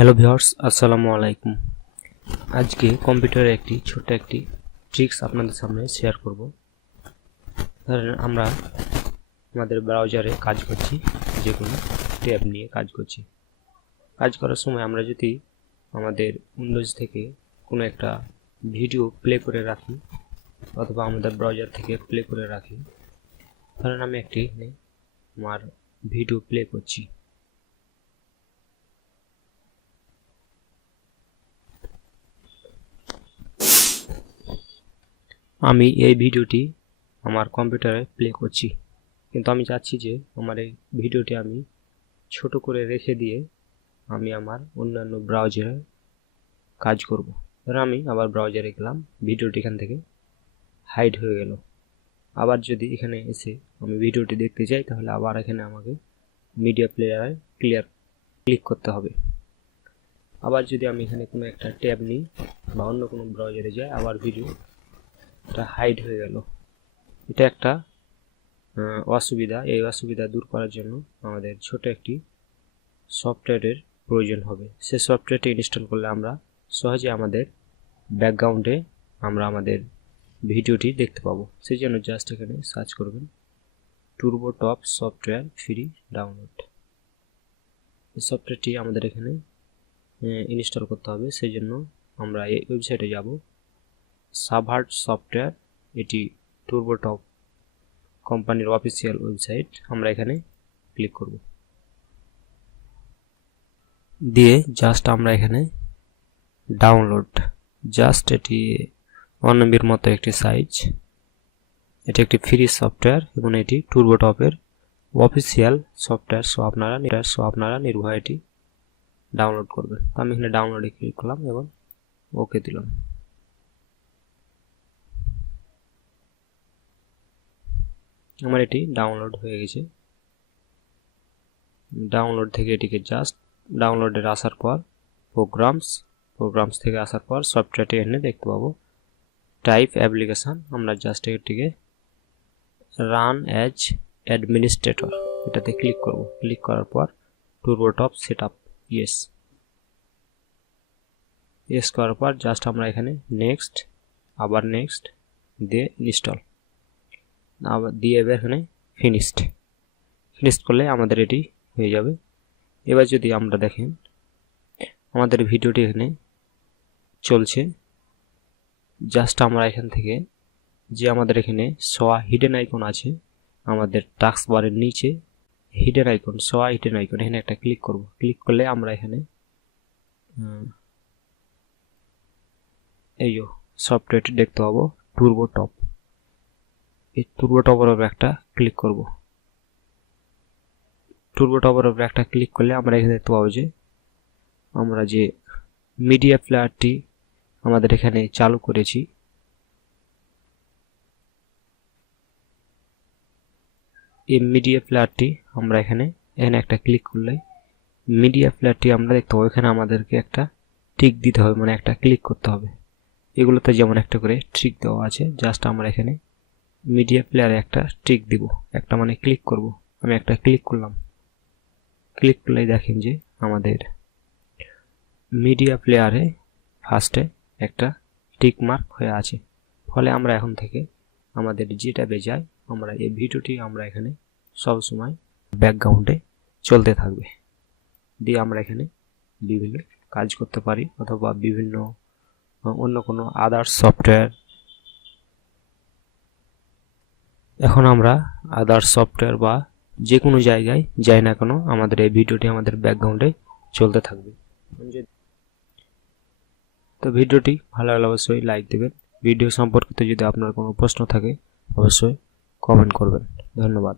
Hello viewers, আসসালামু আলাইকুম। আজকে কম্পিউটারে ছোট্ট একটি ট্রিক্স আপনাদের সামনে শেয়ার করব। ধরেন আমরা আমাদের ব্রাউজারে কাজ করছি, যে কোনো ট্যাব নিয়ে কাজ করছি। কাজ করার সময় আমরা যদি আমাদের উইন্ডোজ থেকে কোনো একটা ভিডিও প্লে করে রাখি অথবা আমাদের ব্রাউজার থেকে প্লে করে রাখি, ধরেন আমি আমার ভিডিও প্লে করছি। আমি এই ভিডিওটি আমার কম্পিউটারে প্লে করছি, কিন্তু আমি চাচ্ছি যে আমার এই ভিডিওটি আমি ছোট করে রেখে দিয়ে আমি আমার অন্যান্য ব্রাউজারে কাজ করব। ধরো আমি আবার ব্রাউজারে গেলাম, ভিডিওটি এখান থেকে হাইড হয়ে গেল। আবার যদি এখানে এসে আমি ভিডিওটি দেখতে চাই, তাহলে আবার এখানে আমাকে মিডিয়া প্লেয়ারে ক্লিক করতে হবে। আবার যদি আমি এখানে কোনো একটা ট্যাব নিই বা অন্য কোনো ব্রাউজারে যাই, আবার ভিডিওটা হাইড হয়ে গেল। এটা একটা অসুবিধা। এই অসুবিধা দূর করার জন্য আমাদের ছোট একটি সফটওয়্যারের প্রয়োজন হবে। সে সফটওয়্যারটি ইনস্টল করলে আমরা সহজে আমাদের ব্যাকগ্রাউন্ডে আমরা আমাদের ভিডিওটি দেখতে পাবো। সেই জন্য জাস্ট এখানে সার্চ করবেন টুরবোটপ সফটওয়্যার ফ্রি ডাউনলোড। এই সফটওয়্যারটি আমাদের এখানে ইনস্টল করতে হবে। সেই জন্য আমরা এই ওয়েবসাইটে যাব, সাভার্ট সফটওয়্যার। এটি টুরবোটপ কোম্পানির অফিসিয়াল ওয়েবসাইট। আমরা এখানে ক্লিক করব, দিয়ে জাস্ট আমরা এখানে ডাউনলোড, জাস্ট এটি 1 MB মতো একটি সাইজ। এটি একটি ফ্রি সফটওয়্যার এবং এটি টুরবোটপের অফিসিয়াল সফটওয়্যার। সো আপনারা নির্ভয়ে এটি ডাউনলোড করবেন। আমি এখানে ডাউনলোডে ক্লিক করলাম এবং ওকে দিলাম। আমার এটি ডাউনলোড হয়ে গেছে। ডাউনলোড থেকে এটিকে জাস্ট ডাউনলোডের আসার পর প্রোগ্রামস থেকে আসার পর সফটওয়্যারটি এখানে দেখতে পাবো, টাইপ অ্যাপ্লিকেশন। আমরা জাস্ট এটিকে রান অ্যাজ অ্যাডমিনিস্ট্রেটর এটাতে ক্লিক করব। ক্লিক করার পর টুরবোটপ সেটআপ, ইয়েস করার পর জাস্ট আমরা এখানে নেক্সট, আবার নেক্সট দিয়ে ইনস্টল, আবার দিয়ে এবার এখানে ফিনিশড করলে আমাদের এটি হয়ে যাবে। এবার যদি আমরা দেখেন আমাদের ভিডিওটি এখানে চলছে, জাস্ট আমরা এখান থেকে যে আমাদের এখানে শোয়া হিডেন আইকন আছে, আমাদের টাস্ক বারের নিচে হিডেন আইকন, শোয়া হিডেন আইকন, এখানে একটা ক্লিক করব। ক্লিক করলে আমরা এখানে এই সফটওয়্যারটি দেখতে পাবো, টুরবোটপ। এই টুরবোটপের উপর একটা ক্লিক করব। টুরবোটপের উপর একটা ক্লিক করলে আমরা এখানে দেখতে পাবো যে আমরা যে মিডিয়া প্লেয়ারটি আমাদের এখানে চালু করেছি, এই মিডিয়া প্লেয়ারটি আমরা এখানে একটা ক্লিক করলে মিডিয়া প্লেয়ারটি আমরা দেখতে পাবো। এখানে আমাদেরকে একটা টিক দিতে হবে, মানে একটা ক্লিক করতে হবে। এগুলোতে যেমন একটা করে টিক দেওয়া আছে, জাস্ট আমরা এখানে মিডিয়া প্লেয়ারে একটা টিক দিব, একটা মানে ক্লিক করব। আমি একটা ক্লিক করলাম। ক্লিক করলেই দেখেন যে আমাদের মিডিয়া প্লেয়ারে ফার্স্টে একটা টিক মার্ক হয়ে আছে। ফলে আমরা এখন থেকে আমাদের যে ট্যাবে যাই, আমরা এই ভিডিওটি আমরা এখানে সবসময় ব্যাকগ্রাউন্ডে চলতে থাকবে, দিয়ে আমরা এখানে বিভিন্ন কাজ করতে পারি অথবা বিভিন্ন অন্য কোনো আদার্স সফটওয়্যার। এখন আমরা আদার্স সফটওয়্যার বা যে কোনো জায়গায় যাই না কেন, আমাদের এই ভিডিওটি আমাদের ব্যাকগ্রাউন্ডে চলতে থাকবে। তো ভিডিওটি ভালো লাগলে অবশ্যই লাইক দেবেন। ভিডিও সম্পর্কিত যদি আপনার কোনো প্রশ্ন থাকে অবশ্যই কমেন্ট করবেন। ধন্যবাদ।